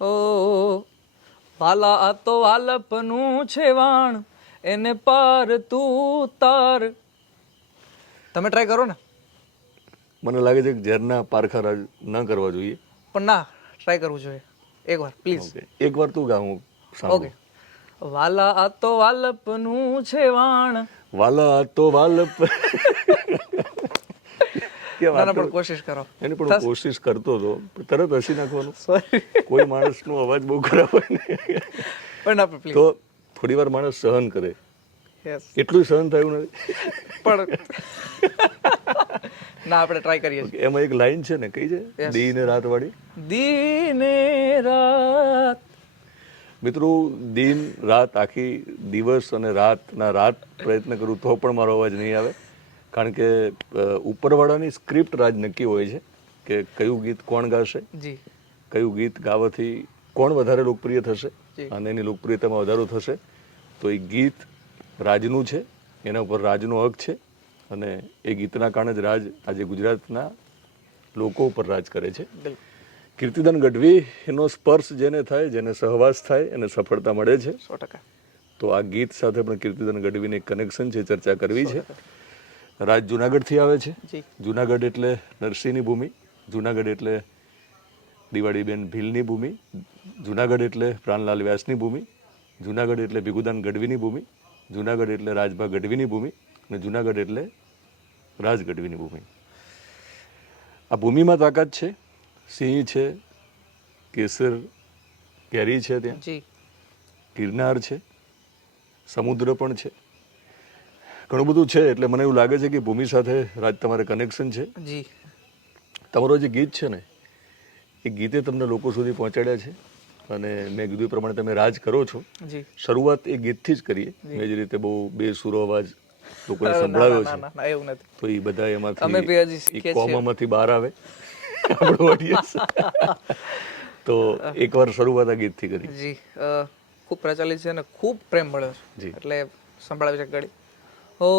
ઓ વાલા આ તો વાલપનું છે વાણ એને પાર તું તાર. તમે ટ્રાય કરો ને. મને લાગે છે કે ઝેરના પારખા રાજ ન કરવા જોઈએ. પણ ના, ટ્રાય કરવું જોઈએ એકવાર પ્લીઝ. એકવાર તું ગા, હું સાંભળું. ઓકે. વાલા આ તો વાલપનું છે વાણ. વાલા આ તો વાલપ. ના ના, પણ કોશિશ કરો. એને પણ હું કોશિશ કરતો હતો, તરત હસી નાખવાનું. સોરી. કોઈ માણસનો અવાજ બહુ ખરાબ હોય ને પણ આપણે પ્લીઝ. તો થોડી વાર માણસ સહન કરે. યસ. એટલું સહન થયું નથી. પણ ના, આપણે ટ્રાય કરીએ છીએ. એમાં એક લાઈન છે ને, કઈ છે? Yes. દી ને રાત વાળી. દી ને રાત. મિત્રો, દિન રાત, આખી દિવસ અને રાતના રાત પ્રયત્ન કરું તો પણ મારો અવાજ નહીં આવે. કારણ કે ઉપરવાળાની સ્ક્રિપ્ટ રાજ નક્કી હોય છે કે કયું ગીત કોણ ગાશે, જી. કયું ગીત ગાવાથી કોણ વધારે લોકપ્રિય થશે જી. અને એની લોકપ્રિયતામાં વધારો થશે. તો એ ગીત રાજનું છે, એના ઉપર રાજનો હક છે અને એ ગીતના કારણે જ રાજ આજે ગુજરાતના લોકો ઉપર રાજ કરે છે. કીર્તિદાન ગઢવી એનો સ્પર્શ જેને થાય, જેને સહવાસ થાય, એને સફળતા મળે છે. 100%. તો આ ગીત સાથે પણ કીર્તિદાન ગઢવીને એક કનેક્શન છે, ચર્ચા કરવી છે. રાજ જુનાગઢથી આવે છે. જી. જુનાગઢ એટલે નરસિંહની ભૂમિ, જુનાગઢ એટલે દિવાળીબેન ભીલની ભૂમિ, જુનાગઢ એટલે પ્રાણલાલ વ્યાસની ભૂમિ, જુનાગઢ એટલે ભીખુદાન ગઢવીની ભૂમિ, જુનાગઢ એટલે રાજભા ગઢવીની ભૂમિ અને જુનાગઢ એટલે રાજ ગઢવીની ભૂમિ. આ ભૂમિમાં તાકાત છે. સિંહ છે, કેસર કેરી છે, ત્યાં જી. ગિરનાર છે, સમુદ્ર પણ છે, ઘણું બધું છે. એટલે મને એવું લાગે છે કે ભૂમિ સાથે રાજ તમારે કનેક્શન છે. જી. તમારો જે ગીત છે ને, એ ગીતે તમને લોકો સુધી પહોંચાડ્યા છે અને મેં કીધું એ પ્રમાણે તમે રાજ કરો છો. જી. શરૂઆત એ ગીતથી જ કરીએ. મેં જે રીતે બહુ બેસુરો અવાજ લોકોને સંભળાવ્યો છે, ના, એવું નથી. તો એ બધા અમે એમાંથી બી હજી શીખીએ છીએ. કોમામાંથી બહાર આવે આપણું ઓડિયન્સ. તો એકવાર શરૂઆત આ ગીતથી કરી. જી. ખૂબ પ્રચલિત છે અને ખૂબ પ્રેમ મળ્યો છે. જી. એટલે સંભળાવી છે ઘડી. ઓ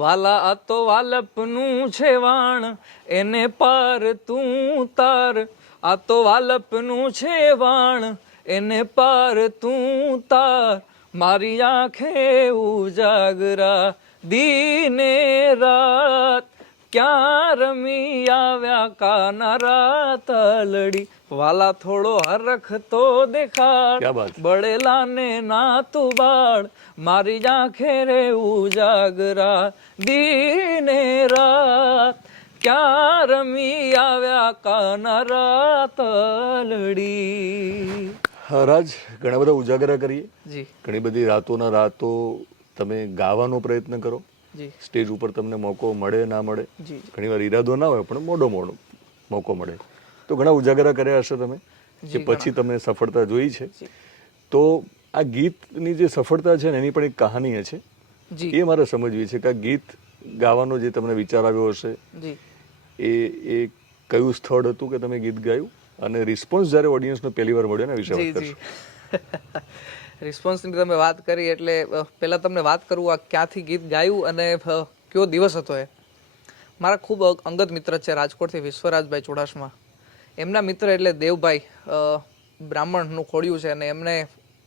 વાલા આ તો વાલપનું છે વાણ એને પાર તું તાર. આ તો વાલપનું છે વાણ એને પાર તું તાર. મારી આંખે ઉજાગરા દીને રાત. ક્યાં રમી આવ્યા કાના રાત લડી. વાલા થોડો હરખ તો દેખાડ. ક્યા બાત. બળેલાને ના તું બાળ. મારી આંખે રે ઉજાગરા દીને રાત. ક્યાં રમી આવ્યા કાના રાત લડી. હા રાજ, ઘણા બધા ઉજાગરા કરીએ, જી. ઘણી બધી રાતોના રાતો તમે ગાવાનો પ્રયત્ન કરો. જી. સ્ટેજ ઉપર તમને મોકો મળે ના મળે, જી. ઘણીવાર ઈરાદો ના હોય પણ મોડો મોકો મળે. તો ઘણા ઉજાગરા કર્યા હશે તમે, કે પછી તમે સફળતા જોઈ છે. તો આ ગીતની જે સફળતા છે ને, એની પણ એક કહાની છે. જી. એ મારે સમજવી છે કે આ ગીત ગાવાનો જે તમને વિચાર આવ્યો હશે, જી. એ કયું સ્થળ હતું કે તમે ગીત ગાયું અને રિસ્પોન્સ જ્યારે ઓડિયન્સનો પહેલી વાર મળ્યો ને, વિશે વાત કરશો. રિસ્પોન્સની તમે વાત કરી એટલે પહેલા તમને વાત કરું આ ક્યાંથી ગીત ગાયું અને કયો દિવસ હતો. એ મારા ખૂબ અંગત મિત્ર છે રાજકોટથી, વિશ્વરાજભાઈ ચુડાસમા. એમના મિત્ર એટલે દેવભાઈ બ્રાહ્મણનું ખોડિયું છે અને એમને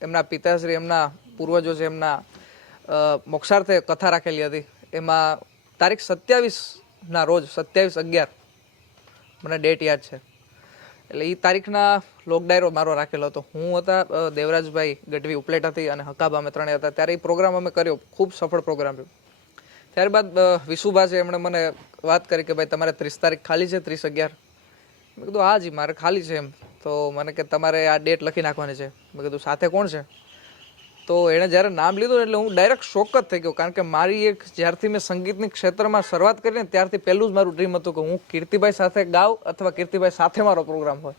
એમના પિતાશ્રી, એમના પૂર્વજો છે, એમના મોક્ષાર્થે કથા રાખેલી હતી. એમાં તારીખ 27ના રોજ, 27/11 મને ડેટ યાદ છે. એટલે એ તારીખના લોક ડાયરો મારો રાખેલો હતો. હું હતા, દેવરાજભાઈ ગઢવી ઉપલેટ હતી અને હકાબા, અમે ત્રણેય હતા. ત્યારે એ પ્રોગ્રામ અમે કર્યો, ખૂબ સફળ પ્રોગ્રામ રહ્યો. ત્યારબાદ વિશુભા છે, એમણે મને વાત કરી કે ભાઈ તમારે 30 તારીખ ખાલી છે, 30/11. મેં કીધું હા જી, મારે ખાલી છે એમ. તો મને કે તમારે આ ડેટ લખી નાખવાની છે. મેં કીધું સાથે કોણ છે? તો એણે જ્યારે નામ લીધું એટલે હું ડાયરેક્ટ શોક જ થઈ ગયો. કારણ કે મારી એક જ્યારથી મેં સંગીતની ક્ષેત્રમાં શરૂઆત કરી ને, ત્યારથી પહેલું જ મારું ડ્રીમ હતું કે હું કીર્તિભાઈ સાથે ગાઉં અથવા કીર્તિભાઈ સાથે મારો પ્રોગ્રામ હોય.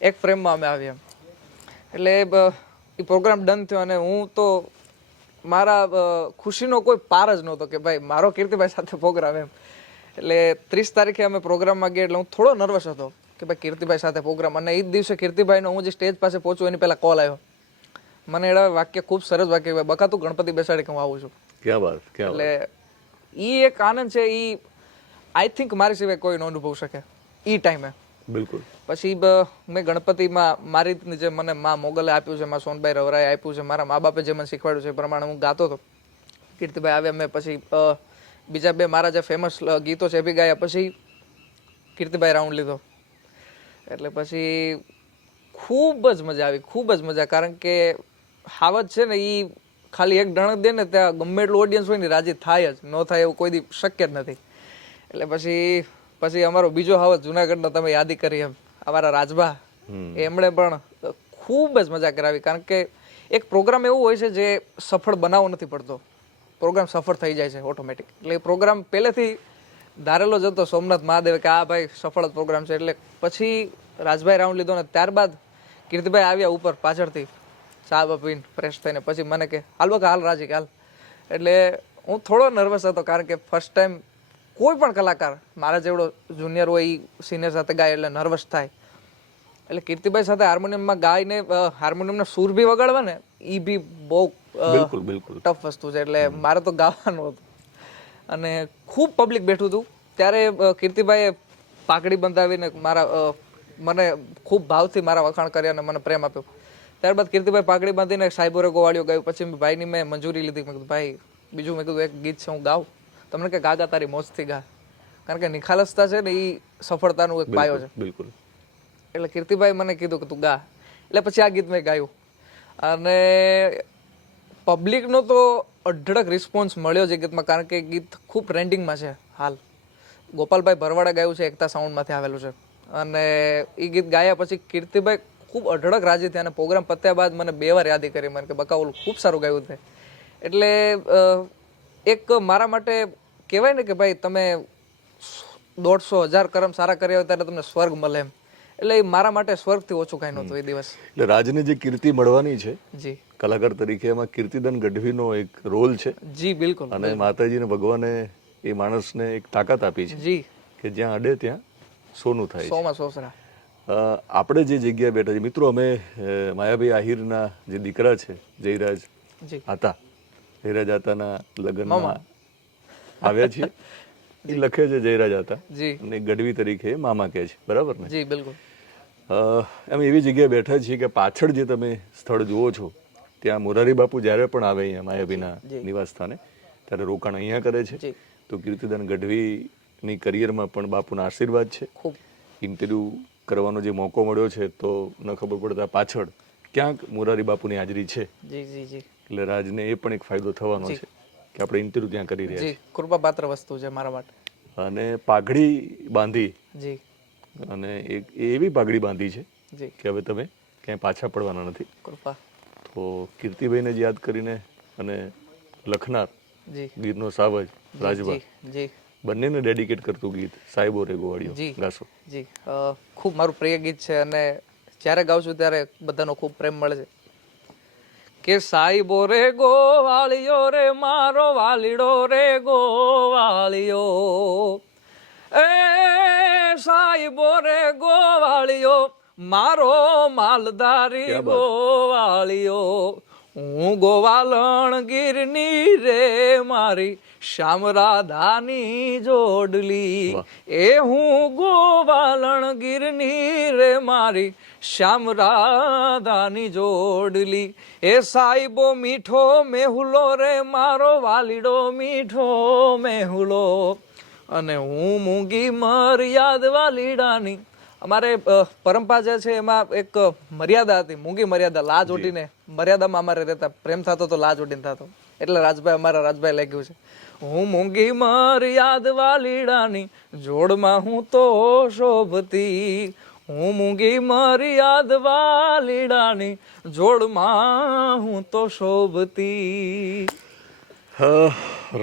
એક ફ્રેમમાં અમે આવ્યા એમ. એટલે એ પ્રોગ્રામ ડન થયો અને હું તો મારા ખુશીનો કોઈ પાર જ નહોતો કે ભાઈ મારો કીર્તિભાઈ સાથે પ્રોગ્રામ એમ. એટલે 30 તારીખે અમે પ્રોગ્રામમાં ગયા એટલે હું થોડો નર્વસ હતો કે ભાઈ કીર્તિભાઈ સાથે પ્રોગ્રામ. અને એ જ દિવસે કીર્તિભાઈનો હું જે સ્ટેજ પાસે પહોંચું એની પહેલા કોલ આવ્યો. મને એના વાક્ય ખૂબ સરસ વાક્ય, ભાઈ બકા તું ગણપતિ બેસાડી કે હું આવું છું. ક્યાં વાત, ક્યાં વાત. એટલે એ એક આનંદ છે, એ આઈ થિંક મારી સિવાય કોઈ ન અનુભવ શકે એ ટાઈમે. બિલકુલ. પછી મેં ગણપતિમાં મારી રીતની જે મને મા મોગલે આપ્યું છે, મા સોનભાઈ રવરાએ આપ્યું છે, મારા મા બાપે જે મને શીખવાડ્યું છે એ પ્રમાણે હું ગાતો હતો. કીર્તિભાઈ આવ્યા, મેં પછી બીજા બે મારા જે ફેમસ ગીતો છે એ બી ગાયા. પછી કીર્તિભાઈ રાઉન્ડ લીધો એટલે પછી ખૂબ જ મજા આવી, ખૂબ જ મજા. કારણ કે હાવજ છે ને એ ખાલી એક ડણક દે ને ત્યાં ગમે એટલું ઓડિયન્સ હોય ને રાજી થાય જ, ન થાય એવું કોઈ દી શક્ય જ નથી. એટલે પછી અમારો બીજો હાવજ જુનાગઢનો તમે યાદી કરી એમ અમારા રાજભા, એમણે પણ ખૂબ જ મજા કરાવી. કારણ કે એક પ્રોગ્રામ એવો હોય છે જે સફળ બનાવવો નથી પડતો, પ્રોગ્રામ સફળ થઈ જાય છે ઓટોમેટિક. એટલે એ પ્રોગ્રામ પહેલેથી ધારેલો જ હતો સોમનાથ મહાદેવ કે આ ભાઈ સફળ જ પ્રોગ્રામ છે. એટલે પછી રાજભાઈ રાઉન્ડ લીધો ને ત્યારબાદ કીર્તિભાઈ આવ્યા ઉપર પાછળથી ચા બા પીને ફ્રેશ થઈને. પછી મને કે હાલ બકા હાલ રાજી હાલ. એટલે હું થોડો નર્વસ હતો કારણ કે ફર્સ્ટ ટાઈમ કોઈ પણ કલાકાર મારા જેવડો જુનિયર હોય એ સિનિયર સાથે ગાય એટલે નર્વસ થાય. એટલે કીર્તિભાઈ સાથે હાર્મોનિયમમાં ગાઈને હાર્મોનિયમના સૂર બી વગાડવા ને એ બી બહુ બિલકુલ બિલકુલ ટફ વસ્તુ છે. એટલે મારે તો ગાવાનું હતું અને ખૂબ પબ્લિક બેઠું હતું. ત્યારે કીર્તિભાઈએ પાઘડી બંધાવીને મને ખૂબ ભાવથી મારા વખાણ કર્યા અને મને પ્રેમ આપ્યો. ત્યારબાદ કીર્તિભાઈ પાઘડી બાંધીને સાહેબો રે ગોવાળીઓ ગાયું. પછી ભાઈની મેં મંજૂરી લીધી. મેં કીધું ભાઈ બીજું મેં કીધું એક ગીત છે હું ગાઉં. તમને કે ગા તારી મોજથી ગા. કારણ કે નિખાલસતા છે ને એ સફળતાનું એક પાયો છે. બિલકુલ. એટલે કીર્તિભાઈ મને કીધું કે તું ગા. એટલે પછી આ ગીત મેં ગાયું અને પબ્લિકનો તો અઢળક રિસ્પોન્સ મળ્યો છે ગીતમાં. કારણ કે ગીત ખૂબ ટ્રેન્ડિંગમાં છે હાલ. ગોપાલભાઈ ભરવાડે ગાયું છે, એકતા સાઉન્ડમાંથી આવેલું છે. અને એ ગીત ગાયા પછી કીર્તિભાઈ ખૂબ અઢળક રાજી થયા અને પ્રોગ્રામ પત્યા બાદ મને 2 વાર યાદી કરી મને કે બકા ઓલું ખૂબ સારું ગાયું છે. એટલે એક મારા માટે કહેવાય ને કે ભાઈ તમે 150-1000 કરમ સારા કર્યા હોય ત્યારે તમને સ્વર્ગ મળે એમ. એટલે એ મારા માટે સ્વર્ગથી ઓછું કાંઈ નહોતું એ દિવસ. એટલે રાજને જે કીર્તિ મળવાની છે જી કલાકાર તરીકે એમાં કીર્તિદાન ગઢવીનો એક રોલ છે. જી બિલકુલ. અને માતાજીને ભગવાને એ માણસને એક તાકાત આપી છે જી કે જ્યાં અડે ત્યાં સોનું થાય છે. 100માં 100. આપણે જે જગ્યાએ બેઠા છીએ મિત્રો, અમે માયાભાઈ આહિરના જે દીકરા છે જયરાજ જી આતા, જયરાજ આતાના લગ્નમાં આવ્યા છીએ. એ લખે છે જયરાજ આતા જી અને ગઢવી તરીકે મામા કહે છે, બરાબર ને? જી બિલકુલ. અમે એવી જગ્યાએ બેઠા છીએ કે પાછળ જે તમે સ્થળ જુઓ છો ત્યાં મોરારી બાપુ જ્યારે પણ આવે અહીંયા માયાભાઈના નિવાસ સ્થાને ત્યારે રોકાણ અહીંયા કરે છે. જી તો કીર્તિદાન ગઢવીની કરિયરમાં પણ બાપુના આશીર્વાદ છે. ખૂબ ઇન્ટરવ્યૂ કરવાનો જે મોકો મળ્યો છે તો ન ખબર પડતા પાછળ ક્યાંક મોરારી બાપુની હાજરી છે. જી જી જી. એટલે રાજને એ પણ એક ફાયદો થવાનો છે કે આપણે ઇન્ટરવ્યૂ ત્યાં કરી રહ્યા જી કૃપાપાત્ર વસ્તુ છે મારા માટે. છીએ. અને પાઘડી બાંધી જી અને એક એવી પાઘડી બાંધી છે જી કે હવે તમે ક્યાંય પાછા પડવાના નથી. કૃપા. તો કીર્તિભાઈને જ યાદ કરીને અને લખનાર જી ગીરનો સાવજ રાજભા જી જી બંનેને ડેડિકેટ કરતું ગીત સાહેબો રે ગોવાળીઓ જી ગાશો. જી ખૂબ મારું પ્રિય ગીત છે અને જ્યારે ગાઉં છું ત્યારે બધાનો ખૂબ પ્રેમ મળે છે. કે સાહેબો રે ગોવાળિયો રે મારો વાલીડો રે ગોવાળિયો, એ સાહેબો રે ગોવાળિયો મારો માલધારી ગોવાળિયો, હું ગોવાલણ ગીરની રે મારી શ્યામ રાધાની જોડલી, એ હું ગોવાલણ ગીરની રે મારી શ્યામ રાધાની જોડલી, એ સાહેબો મીઠો મેહુલો રે મારો વાલીડો મીઠો મેહુલો, અને હું મૂંગી મર્યાદ વાલીડાની. અમારે પરંપરા જે છે એમાં એક મર્યાદા હતી, મૂંગી મર્યાદા, લાજ ઓઢીને મર્યાદામાં અમારે રહેતા, પ્રેમ થતો તો લાજ ઓઢીને થતો. એટલે અમારા રાજભાઈ લાગ્યું છે. હું મૂંગી મર્યાદ વાલીડાની જોડમાં હું તો શોભતી, હું મૂંગી મર્યાદ વાલીડાની જોડમાં હું તો શોભતી.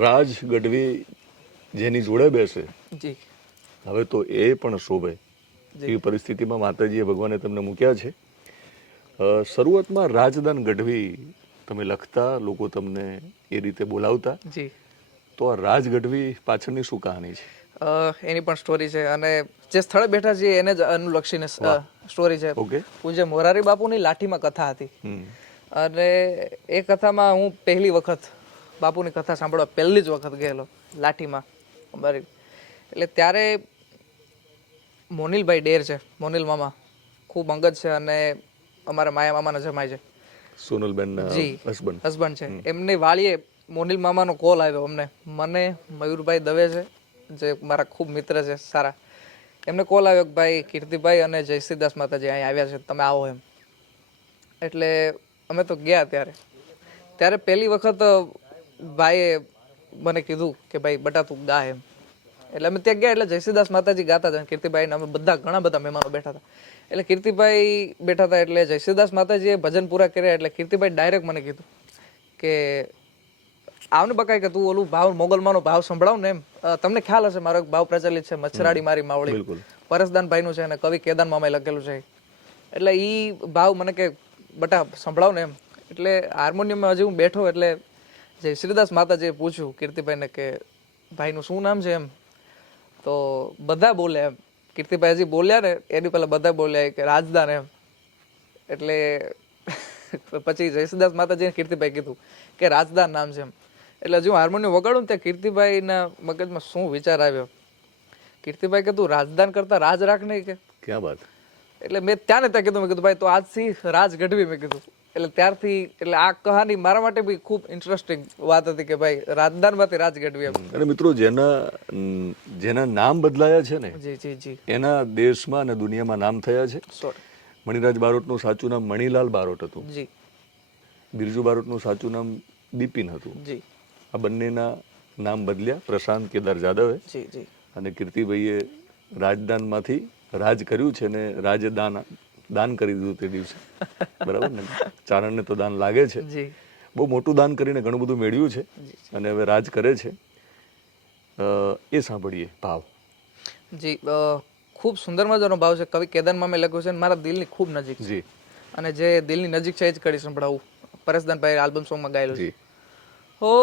રાજ ગઢવી જેની જોડે બેસે જી હવે તો એ પણ શોભે એવી પરિસ્થિતિમાં માતાજીએ ભગવાને તમને મૂક્યા છે. શરૂઆતમાં રાજદાન ગઢવી તમે લખતા, લોકો તમને એ રીતે બોલાવતા, જી. તો આ રાજ ગઢવી પાછળની શું કહાની છે? એની પણ સ્ટોરી છે અને જે સ્થળે બેઠા છીએ એને જ અનુલક્ષીને સ્ટોરી છે. ઓકે. પૂજ્ય મોરારી બાપુની લાઠીમાં કથા હતી અને એ કથામાં હું પહેલી વખત બાપુની કથા સાંભળવા પહેલી જ વખત ગયેલો લાઠીમાં અમારી. એટલે ત્યારે મોનિલભાઈ ડેર છે, મોનિલ મામા ખૂબ અંગત છે અને અમારા માયા મામાના જમાય છે. સોનલબેન જી હસબન્ડ. હસબન્ડ છે. એમની વાળીએ મોનિલ મામાનો કોલ આવ્યો અમને, મને મયુરભાઈ દવે છે જે મારા ખૂબ મિત્ર છે સારા, એમને કોલ આવ્યો કે ભાઈ કીર્તિભાઈ અને જયશ્રીદાસ માતાજી અહીં આવ્યા છે, તમે આવો એમ. એટલે અમે તો ગયા. ત્યારે પહેલી વખત ભાઈએ મને કીધું કે ભાઈ બટા તું ગા એમ. એટલે અમે ત્યાં ગયા એટલે જયશ્રીદાસ માતાજી ગાતા હતા, કીર્તિભાઈ અમે બધા ઘણા બધા મહેમાનો બેઠા હતા. એટલે કીર્તિભાઈ બેઠા હતા એટલે જયશ્રીદાસ માતાજીએ ભજન પૂરા કર્યા એટલે કીર્તિભાઈ ડાયરેક્ટ મને કીધું કે આવને બકાય કે તું ઓલું ભાવ મોગલમાનો ભાવ સંભળાવ ને એમ. તમને ખ્યાલ હશે મારો એક ભાવ પ્રચલિત છે, મચ્છરાડી મારી માવળી, પરસદાનભાઈનું છે અને કવિ કેદાન મામાએ લખેલું છે. એટલે ઈ ભાવ મને કે બટા સંભળાવ ને એમ. એટલે હાર્મોનિયમમાં હજી હું બેઠો એટલે જયશ્રીદાસ માતાજીએ પૂછ્યું કીર્તિભાઈને કે ભાઈનું શું નામ છે એમ. તો બધા બોલ્યા એમ. કીર્તિભાઈ હજી બોલ્યા ને એની પહેલા બધા બોલ્યા કે રાજદાન એમ. એટલે પછી જયશ્રીદાસ માતાજીને કીર્તિભાઈ કીધું કે રાજદાન નામ છે એમ. એટલે હજુ હાર્મોનિયમ વગાડું ને ત્યાં કીર્તિભાઈના મગજમાં શું વિચાર આવ્યો. કીર્તિભાઈ કે તું રાજદાન કરતા રાજ રાખ નહીં કે. ક્યાં વાત. એટલે મેં ત્યાં ને ત્યાં કીધું, મેં કીધું ભાઈ તો આજથી રાજ ગઢવી મેં કીધું. એટલે ત્યારથી એટલે આ કહાની મારા માટે બી ખૂબ ઇન્ટરેસ્ટિંગ વાત હતી કે ભાઈ રાજદાનમાંથી રાજ ગઢવી એમ. અને મિત્રો જેના નામ બદલાયા છે ને જી જી જી એના દેશમાં અને દુનિયામાં નામ થયા છે. સોરી. મણિરાજ બારોટનું સાચું નામ મણિલાલ બારોટ હતું. જી. બિરજુ બારોટનું સાચું નામ બિપિન હતું. જી. આ બંનેના નામ બદલ્યા પ્રશાંત કેદાર જાદવે. જી જી. અને કીર્તિભાઈએ રાજદાનમાંથી રાજ કર્યું છે ને દાન કરી દીધું તે દિવસે. બરાબર ને. ચારણને તો દાન લાગે છે. જી. બહુ મોટું દાન કરીને ઘણું બધું મેળવ્યું છે અને હવે રાજ કરે છે. એ સાંભળીએ ભાવ. જી ખૂબ સુંદર મજાનો ભાવ છે, કવિ કેદાન મામે લખ્યું છે અને મારા દિલની ખૂબ નજીક છે. અને જે દિલની નજીક છે એ જ કરી સંભળાવું. પરેશદાનભાઈ આલ્બમ સોંગમાં ગાયેલું છે. હો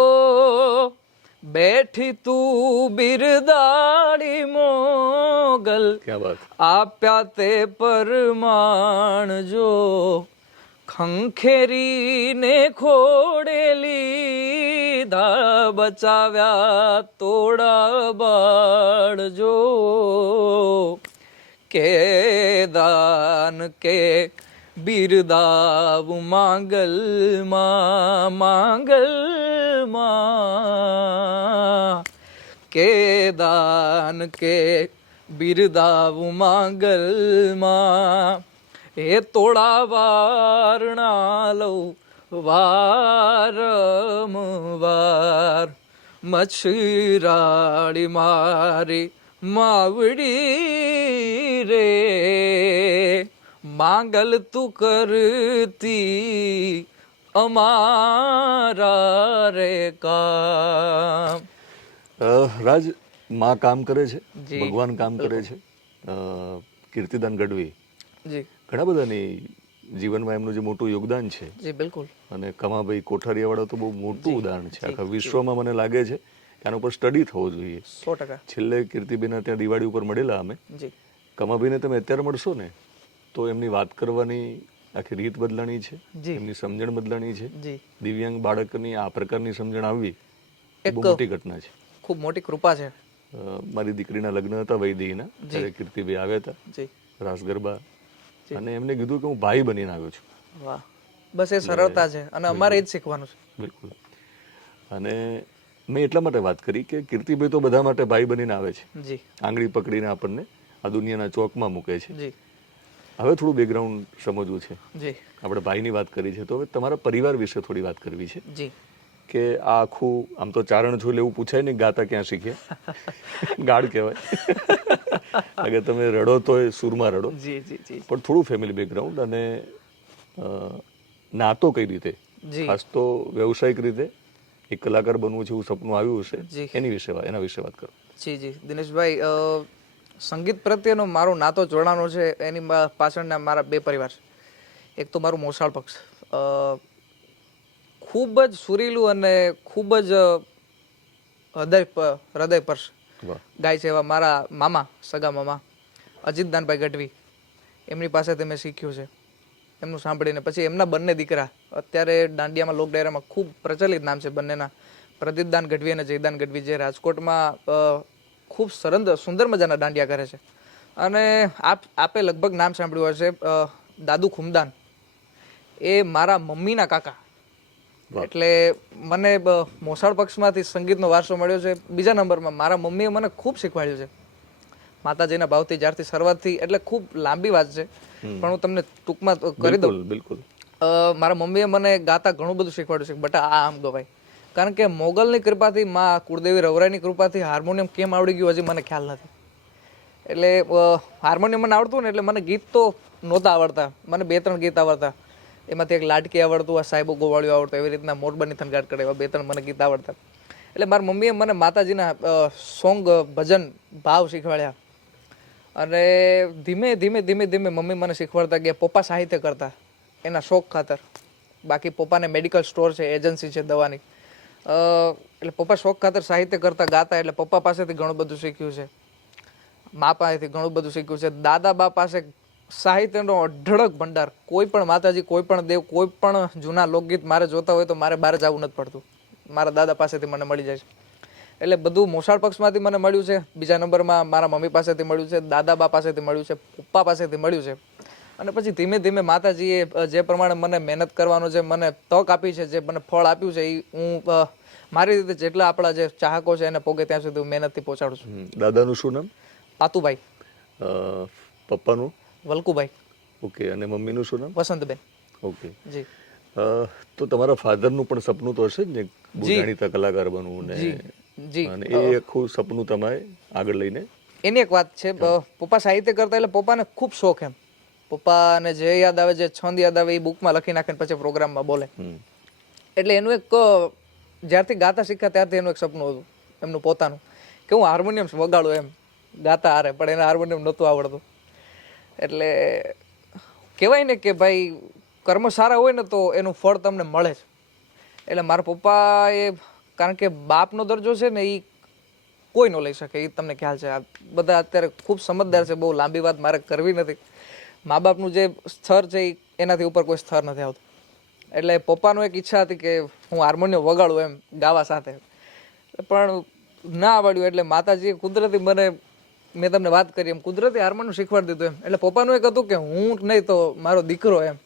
બેઠી તું બિરદાડી મોગલ, આપ્યા તે પરમાણ જો, ખંખેરીને ખોડેલી ધા બચાવ્યા તોડા બાળ જો, કે દાન કે બિરદાવ માંગલમાં કે દાન કે બિરદાવ માંગલમાં, એ તોડા વારણા લઉં વારંવાર, મચ્છરાડી મારી માવડી રે, માંગલ તું કરતી અમારા રે કામ. રાજ, માં કામ કરે છે, ભગવાન કામ કરે છે. કીર્તિદાન ગઢવી ઘણા બધાની જીવનમાં એમનું જે મોટું યોગદાન છે. જી બિલકુલ. અને કમાભાઈ કોઠારીયાવાળા તો બહુ મોટું ઉદાહરણ છે આખા વિશ્વમાં. મને લાગે છે કે આના ઉપર સ્ટડી થવો જોઈએ. 100%. છેલ્લે કીર્તિબેનના ત્યાં દિવાળી ઉપર મળેલા અમે. કમાભાઈને તમે અત્યારે મળશો ને તો એમની વાત કરવાની આખી રીત બદલાણી છે, એમની સમજણ બદલાણી છે. દિવ્યાંગ બાળકની આ પ્રકારની સમજણ આવવી બહુ મોટી ઘટના છે, ખૂબ મોટી કૃપા છે. મારી દીકરીના લગ્ન હતા વૈદીના, ત્યારે કીર્તિભાઈ આવ્યા હતા રાસ ગરબા, અને એમને કીધું કે હું ભાઈ બનીને આવ્યો છું. વાહ, બસ એ સરળતા છે અને અમારે એ જ શીખવાનું છે. બિલકુલ. અને મેં એટલા માટે વાત કરી કે કીર્તિભાઈ તો બધા માટે ભાઈ બનીને આવે છે, આંગળી પકડીને આપણને આ દુનિયાના ચોકમાં મૂકે છે. હવે થોડું બેકગ્રાઉન્ડ સમજવું છે. આપણે ભાઈની વાત કરી છે તો હવે તમારા પરિવાર વિશે થોડી વાત કરવી છે કે આ આખું, આમ તો ચારણ છું એટલે એવું પૂછાય નહીં ગાતા ક્યાં શીખ્યા, ગાડ કહેવાય. અગર તમે રડો તો એ સુરમાં રડો, પણ થોડું ફેમિલી બેકગ્રાઉન્ડ અને નાતો કઈ રીતે, ખાસ તો વ્યવસાયિક રીતે એક કલાકાર બનવું છે એવું સપનું આવ્યું હશે, એના વિશે વાત કરો. જી જી દિનેશભાઈ, સંગીત પ્રત્યેનો મારો નાતો જોડાનો છે એની પાછળના મારા બે પરિવાર છે. એક તો મારું મોસાળ પક્ષ, ખૂબ જ સુરીલું અને ખૂબ જ હૃદયસ્પર્શ ગાય છે એવા મારા મામા, સગા મામા અજીતદાનભાઈ ગઢવી, એમની પાસેથી મેં શીખ્યું છે. એમનું સાંભળીને પછી એમના બંને દીકરા અત્યારે દાંડિયામાં લોક ડાયરામાં ખૂબ પ્રચલિત નામ છે બંનેના, પ્રદીપદાન ગઢવી અને જયદાન ગઢવી, જે રાજકોટમાં ખૂબ સુંદર મજાના દાંડિયા કરે છે. અને આપે લગભગ નામ સાંભળ્યું હશે, દાદુ ખુમદાન, એ મારા મમ્મીના કાકા. એટલે મને મોસાળ પક્ષમાંથી સંગીતનો વારસો મળ્યો છે. બીજા નંબરમાં મારા મમ્મીએ મને ખૂબ શીખવાડ્યું છે માતાજીના ભાવથી, જ્યારથી શરૂઆતથી. એટલે ખૂબ લાંબી વાત છે, પણ હું તમને ટૂંકમાં કરી દઉં. બિલકુલ. મારા મમ્મીએ મને ગાતા ઘણું બધું શીખવાડ્યું છે. બટા આ આમ ગવાય, કારણ કે મોગલની કૃપાથી, માં કુળદેવી રવરાની કૃપાથી હાર્મોનિયમ કેમ આવડી ગયું હજી મને ખ્યાલ નથી. એટલે હાર્મોનિયમ મને આવડતું ને, એટલે મને ગીત તો નહોતા આવડતા. મને 2-3 ગીત આવડતા. એમાંથી એક લાડકી આવડતું, આ સાહેબો ગોવાળિયું આવડતું, એવી રીતના મોરબની થનગાટ કરે એવા 2-3 મને ગીત આવડતા. એટલે મારી મમ્મીએ મને માતાજીના સોંગ, ભજન, ભાવ શીખવાડ્યા. અને ધીમે ધીમે મમ્મી મને શીખવાડતા ગયા. પપ્પા સાહિત્ય કરતા એના શોખ ખાતર. બાકી પપ્પાને મેડિકલ સ્ટોર છે, એજન્સી છે દવાની. એટલે પપ્પા શોખ ખાતર સાહિત્ય કરતા, ગાતા. એટલે પપ્પા પાસેથી ઘણું બધું શીખ્યું છે, મા પાસેથી ઘણું બધું શીખ્યું છે. દાદા બા પાસે સાહિત્યનો અઢળક ભંડાર. કોઈ પણ માતાજી, કોઈ પણ દેવ, કોઈ પણ જૂના લોકગીત મારે જોતા હોય તો મારે બહાર જવું નથી પડતું, મારા દાદા પાસેથી મને મળી જાય છે. એટલે બધું મોસાળ પક્ષમાંથી મને મળ્યું છે. બીજા નંબરમાં મારા મમ્મી પાસેથી મળ્યું છે, દાદા બા પાસેથી મળ્યું છે, પપ્પા પાસેથી મળ્યું છે. અને પછી ધીમે ધીમે માતાજીએ જે પ્રમાણે મને મહેનત કરવાનો જે મને તક આપી છે, જે મને ફળ આપ્યું છે, એ હું મારી રીતે જેટલા આપણા જે ચાહકો છે એને પોગે ત્યાં સુધી હું મહેનતથી પહોંચાડું છું. દાદાનું શું નામ? પાતુભાઈ. પપ્પાનું? વલ્કુભાઈ. ઓકે. અને મમ્મીનું શું નામ? વસંતબેન. ઓકે. જી. તો તમારા ફાધરનું પણ સપનું તો હશે જ ને, બહુ જાણીતા કલાકાર બનવું ને? જી. અને એ આખું સપનું તમે આગળ લઈને? એની એક વાત છે, પપ્પા સાહિત્ય કરતા, એટલે પપ્પાને ખૂબ શોખ. એમ પપ્પાને જે યાદ આવે, જે છંદ યાદ આવે, એ બુકમાં લખી નાખે પછી પ્રોગ્રામમાં બોલે. એટલે એનું એક, જ્યારથી ગાતા શીખ્યા ત્યારથી એનું એક સપનું હતું એમનું પોતાનું, કે હું હાર્મોનિયમ વગાડું એમ. ગાતા હારે, પણ એને હાર્મોનિયમ નહોતું આવડતું. એટલે કહેવાય ને કે ભાઈ, કર્મ સારા હોય ને તો એનું ફળ તમને મળે છે. એટલે મારા પપ્પા એ, કારણ કે બાપનો દરજ્જો છે ને, એ કોઈ ન લઈ શકે, એ તમને ખ્યાલ છે. આ બધા અત્યારે ખૂબ સમજદાર છે, બહુ લાંબી વાત મારે કરવી નથી. મા બાપનું જે સ્તર છે એનાથી ઉપર કોઈ સ્તર નથી આવતું. એટલે પપ્પાનો એક ઈચ્છા હતી કે હું હાર્મોનિયમ વગાડું એમ, ગાવા સાથે. પણ ના આવડ્યું. એટલે માતાજીએ કુદરતી મને, મેં તમને વાત કરી એમ, કુદરતી હાર્મોનિયમ શીખવાડી દીધું એમ. એટલે પપ્પાનું એક હતું કે હું નહીં તો મારો દીકરો એમ.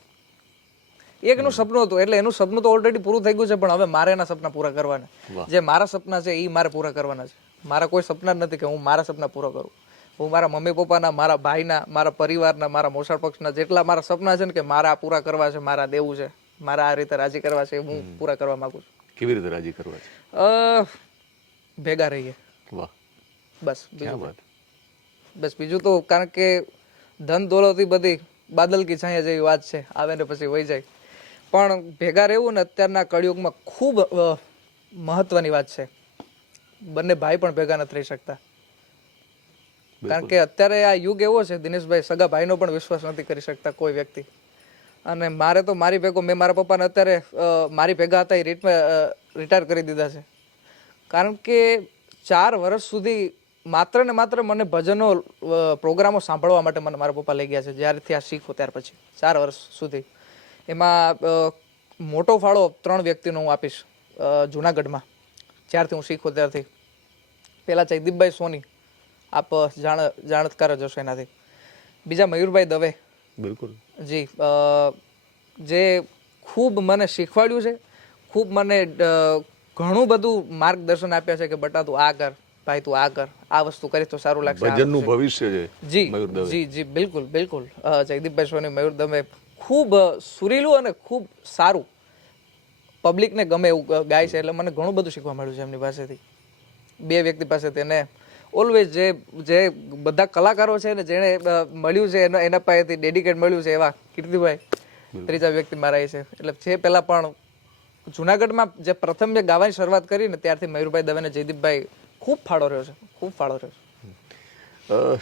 એકનું સપનું હતું. એટલે એનું સપનું તો ઓલરેડી પૂરું થઈ ગયું છે, પણ હવે મારે એના સપના પૂરા કરવાના. જે મારા સપના છે એ મારે પૂરા કરવાના છે. મારા કોઈ સપના જ નથી કે હું મારા સપના પૂરા કરું. હું મારા મમ્મી પપ્પાના, મારા ભાઈના, મારા પરિવારના, મારા મોસાળ પક્ષના જેટલા મારા સપના છે ને, કે મારા પૂરા કરવા છે, મારા દેવું છે, મારા આ રીતે રાજી કરવા છે, હું પૂરા કરવા માંગુ છું. કેવી રીતે રાજી કરવા છે? ભેગા રહીએ. વાહ. બસ બીજું તો, કારણ કે ધન દોલત બધી બાદલ કી છાંયા જેવી વાત છે, આવે ને પછી વહી જાય. પણ ભેગા રહેવું ને અત્યારના કળિયુગમાં ખૂબ મહત્વની વાત છે. બંને ભાઈ પણ ભેગા નથી રહી શકતા, કારણ કે અત્યારે આ યુગ એવો છે દિનેશભાઈ, સગા ભાઈનો પણ વિશ્વાસ નથી કરી શકતા કોઈ વ્યક્તિ. અને મારે તો મારી ભેગો, મેં મારા પપ્પાને અત્યારે મારી ભેગા હતા એ રિટાયર કરી દીધા છે. કારણ કે 4 વર્ષ સુધી માત્ર ને માત્ર મને ભજનો, પ્રોગ્રામો સાંભળવા માટે મને મારા પપ્પા લઈ ગયા છે, જ્યારથી આ શીખો ત્યાર પછી 4 વર્ષ સુધી. એમાં મોટો ફાળો 3 વ્યક્તિનો હું આપીશ જુનાગઢમાં, જ્યારથી હું શીખો ત્યારથી. પહેલા જયદીપભાઈ સોની, આપ જાણકાર જ હશો એનાથી. બીજા મયુરભાઈ દવે. બિલકુલ. જી. જે ખૂબ મને શીખવાડ્યું છે, ખૂબ મને ઘણું બધું માર્ગદર્શન આપ્યા છે કે બટા તું આ કર, ભાઈ તું આ કર, આ વસ્તુ કરીશ તો સારું લાગશે. ભજનનું ભવિષ્ય છે. જી બિલકુલ. જયદીપભાઈ સોની, મયુર દવે ખૂબ સુરીલું અને ખૂબ સારું, પબ્લિકને ગમે એવું ગાય છે. એટલે મને ઘણું બધું શીખવા મળ્યું છે એમની પાસેથી, 2 વ્યક્તિ પાસેથી. અને ઓલવેઝ જે બધા કલાકારો છે ને, જેને મળ્યું છે એના પાસેથી ડેડિકેટ મળ્યું છે, એવા કીર્તિભાઈ, 3જા વ્યક્તિ મારા એ છે. એટલે છે પહેલા પણ જુનાગઢમાં જે પ્રથમ જે ગાવાની શરૂઆત કરી ને, ત્યારથી મયુરભાઈ દવે અને જયદીપભાઈ ખૂબ ફાળો રહ્યો છે.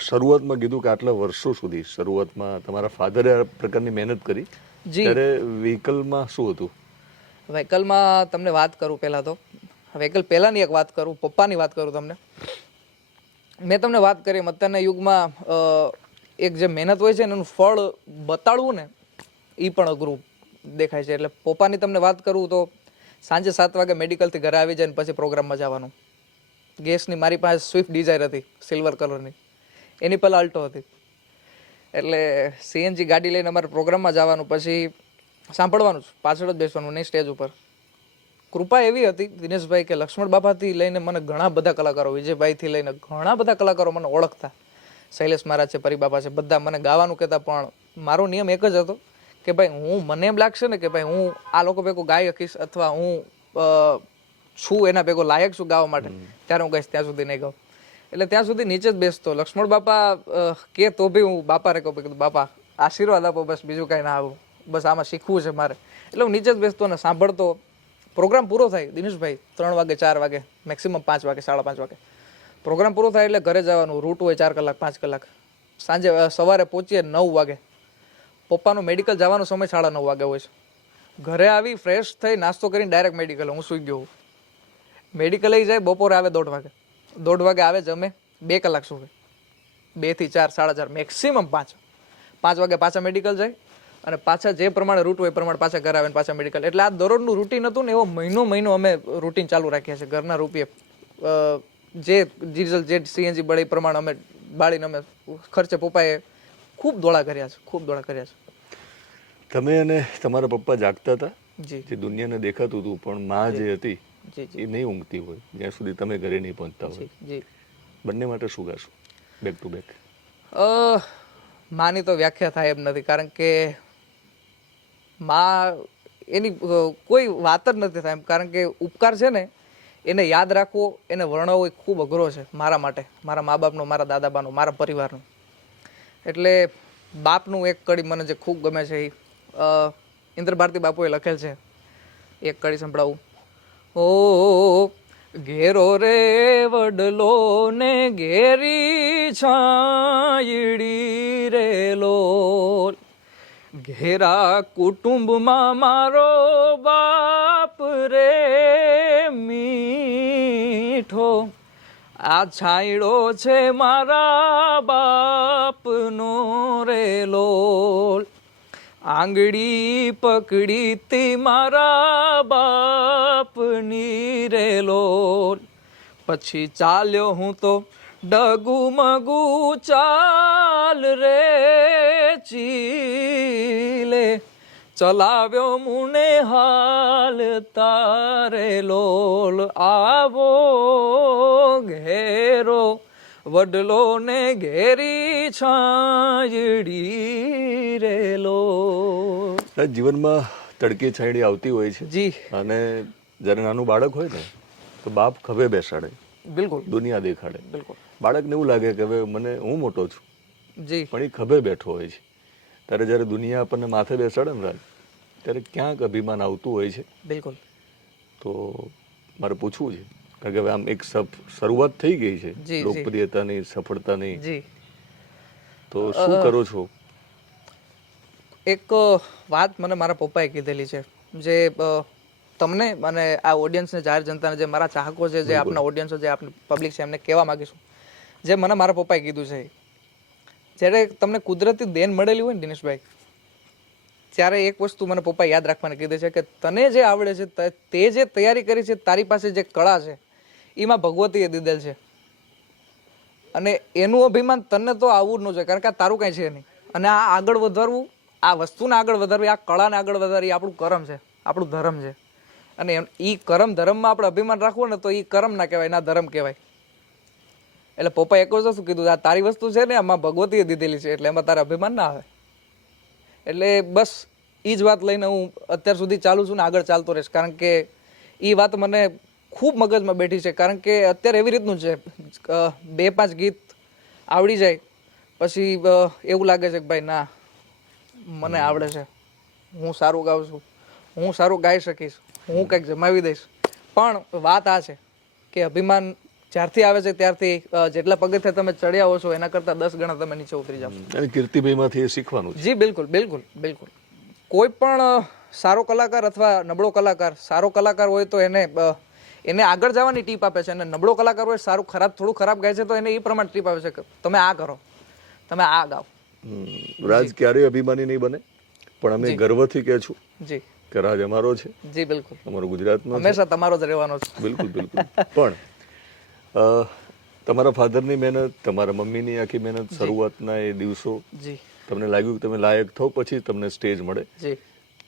શરૂઆતમાં કીધું કે આટલા વર્ષો સુધી, શરૂઆતમાં તમારા ફાધરે આ પ્રકારની મહેનત કરી, ત્યારે વ્હીકલમાં શું હતું? વ્હીકલમાં તમને વાત કરું, પહેલા તો વ્હીકલ પહેલાની એક વાત કરું, પપ્પાની વાત કરું તમને. મેં તમને વાત કરી એમ, અત્યારના યુગમાં એક જે મહેનત હોય છે ને, એનું ફળ બતાડવું ને, એ પણ અઘરું દેખાય છે. એટલે પપ્પાની તમને વાત કરું તો સાંજે 7 વાગે મેડિકલથી ઘરે આવી જાય ને પછી પ્રોગ્રામમાં જવાનું. ગેસની મારી પાસે સ્વિફ્ટ ડિઝાયર હતી, સિલ્વર કલરની. એની પહેલાં અલ્ટો હતી. એટલે સીએનજી ગાડી લઈને અમારે પ્રોગ્રામમાં જવાનું, પછી સાંભળવાનું જ, પાછળ જ બેસવાનું નહીં સ્ટેજ ઉપર. કૃપા એવી હતી દિનેશભાઈ કે લક્ષ્મણ બાપાથી લઈને મને ઘણા બધા કલાકારો, વિજયભાઈથી લઈને ઘણા બધા કલાકારો મને ઓળખતા. શૈલેષ મહારાજ છે, પરિબાપા છે, બધા મને ગાવાનું કહેતા. પણ મારો નિયમ એક જ હતો કે ભાઈ મને એમ લાગશે ને કે ભાઈ હું આ લોકો ભેગો ગાઈ શકીશ અથવા હું છું એના ભેગો લાયક છું ગાવા માટે, ત્યારે હું ગાઈશ, ત્યાં સુધી નહીં ગાઉં. એટલે ત્યાં સુધી નીચે જ બેસતો. લક્ષ્મણ બાપા કે તો બી હું બાપાને કહું, બાપા આશીર્વાદ આપો, બસ બીજું કાંઈ ના આવું, બસ આમાં શીખવું છે મારે. એટલે હું નીચે જ બેસતો અને સાંભળતો. પ્રોગ્રામ પૂરો થાય દિનેશભાઈ 3 વાગે 4 વાગે, મેક્સિમમ 5 વાગે, 5:30 વાગે પ્રોગ્રામ પૂરો થાય એટલે ઘરે જવાનું. રૂટ હોય 4 કલાક 5 કલાક. સાંજે સવારે પહોંચીએ 9 વાગે. પપ્પાનું મેડિકલ જવાનો સમય 9:30 વાગે હોય છે. ઘરે આવી ફ્રેશ થઈ નાસ્તો કરીને ડાયરેક્ટ મેડિકલ. હું સૂઈ ગયો. મેડિકલ લઈ જાય, બપોરે આવે 1:30 વાગે. 1:30 વાગે આવે, જમે, 2 કલાક સૂવે. 2 થી 4, 4:30, મેક્સિમમ 5. 5 વાગે પાછા મેડિકલ જાય અને પાછા જે પ્રમાણે રૂટ હોય એ પ્રમાણે પાછા ઘરે આવે ને પાછા મેડિકલ. એટલે આ દરરોજનું રૂટીન હતું ને, એવો મહિનો અમે રૂટીન ચાલુ રાખ્યા છે. ઘરના રૂપિયે જે ડીઝલ જે સીએનજી બળે એ પ્રમાણે અમે બાળીને અમે ખર્ચે પપ્પાએ ખૂબ દોડા કર્યા છે, ખૂબ દોડા કર્યા છે. તમે અને તમારા પપ્પા જાગતા હતા, જી જે દુનિયાને દેખાતું હતું, પણ માં જે હતી જી એ નહીં ઊંઘતી હોય જ્યાં સુધી તમે ઘરે નહીં પહોંચતા હોય. જી બંને માટે શું ગાશો બેક ટુ બેક? માની તો વ્યાખ્યા થાય એમ નથી, કારણ કે માં એની કોઈ વાત જ નથી થાય એમ. કારણ કે ઉપકાર છે ને એને યાદ રાખવો, એને વર્ણવવો એ ખૂબ અઘરો છે મારા માટે, મારા મા બાપનો, મારા દાદાબાનો, મારા પરિવારનો. એટલે બાપનું એક કડી મને જે ખૂબ ગમે છે એ ઇન્દ્ર ભારતી બાપુએ લખેલ છે. એક કડી સંભળાવું. ઓ ઘેરો રે વડલો ને ઘેરી છાયડી રે લોલ, ઘેરા કુટુંબમાં મારો બાપ રે મીઠો, આ છાંયડો છે મારા બાપનો રે લોલ, આંગળી પકડી તી મારા બાપની રે લોલ, પછી ચાલ્યો હું તો ડગુમગુ ચાલ રે ચીલે, ચલાવ્યો મુને હાલ તારે લોલ, આવો ઘેરો વડલો ને ઘેરી છાંયડી રે લોલ. જીવનમાં તડકી છાંયડી આવતી હોય છે જી. અને જ્યારે નાનું બાળક હોય ને તો બાપ ખભે બેસાડે, બિલકુલ દુનિયા દેખાડે. બિલકુલ. બાળકને એવું લાગે કે હવે હું મોટો છું, જી. પણ એ ખભે બેઠો હોય છે. ત્યારે જ્યારે દુનિયા આપણને માથે બેસાડે ને રાજ, ત્યારે ક્યાંક અભિમાન આવતું હોય છે. બિલકુલ. તો મારે પૂછવું છે, કારણ કે હવે આમ એક શરૂઆત થઈ ગઈ છે જી. લોકપ્રિયતાની, સફળતાની, જી. તો શું કરો છો? એક વાત મને મારા પપ્પાએ કીધેલી છે, જે તમને અને આ ઓડિયન્સને, જાહેર જનતાને, જે મારા ચાહકો છે, જે આપના ઓડિયન્સો, જે આપની પબ્લિક છે, એમને કહેવા માંગીશું. જે મને મારા પપ્પાએ કીધું છે, જ્યારે તમને કુદરતી દેન મળેલી હોય ને દિનેશભાઈ, ત્યારે એક વસ્તુ મને પપ્પાએ યાદ રાખવાની કીધી છે કે તને જે આવડે છે, તે જે તૈયારી કરી છે, તારી પાસે જે કળા છે, એમાં ભગવતીએ દીધેલ છે. અને એનું અભિમાન તને તો આવવું જ ન જોઈએ, કારણ કે આ તારું કાંઈ છે નહીં. અને આ આગળ વધારવું, આ વસ્તુને આગળ વધારવી, આ કળાને આગળ વધારવી, આપણું કરમ છે, આપણું ધર્મ છે. અને એ કરમ ધર્મમાં આપણે અભિમાન રાખવું ને તો એ કરમ ના કહેવાય, ના ધર્મ કહેવાય. એટલે પપ્પા એક વસ્તુ કીધું, આ તારી વસ્તુ છે ને, આમાં ભગવતીએ દીધેલી છે, એટલે એમાં તારે અભિમાન ના આવે. એટલે બસ એ જ વાત લઈને હું અત્યાર સુધી ચાલુ છું ને આગળ ચાલતો રહીશ, કારણ કે એ વાત મને ખૂબ મગજમાં બેઠી છે. કારણ કે અત્યારે એવી રીતનું છે, 2-5 ગીત આવડી જાય પછી એવું લાગે છે કે ભાઈ ના, મને આવડે છે, હું સારું ગાઉં છું, હું સારું ગાઈ શકીશ, હું કંઈક જમાવી દઈશ. પણ વાત આ છે કે અભિમાન જ્યારથી આવે છે ત્યારથી જેટલા પગથિયા તમે ચડ્યા હો છો એના કરતાં 10 ગણા તમે નીચે ઉતરી જાઓ. અને કીર્તિભાઈમાંથી એ શીખવાનું છે. જી બિલકુલ બિલકુલ બિલકુલ. કોઈ પણ સારો કલાકાર અથવા નબળો કલાકાર, સારો કલાકાર હોય તો એને આગળ જવાની ટીપ આપે છે, અને નબળો કલાકાર હોય, સારું થોડું ખરાબ ગાય છે તો એને એ પ્રમાણે ટીપ આપે છે કે તમે આ કરો, તમે આ ગાઓ. રાજ ક્યારેય અભિમાની નહીં બને, પણ અમે ગર્વથી કહે છું જી કે રાજ અમારો છે. જી બિલકુલ. અમારો ગુજરાતનો હંમેશા તમારો જ રહેવાનો છે. બિલકુલ બિલકુલ. પણ તમારા ફાધરની મહેનત, તમારા મમ્મીની આખી મહેનત, શરૂઆતના એ દિવસો, જી, તમને લાગ્યું કે તમે લાયક થો પછી તમને સ્ટેજ મળે, જી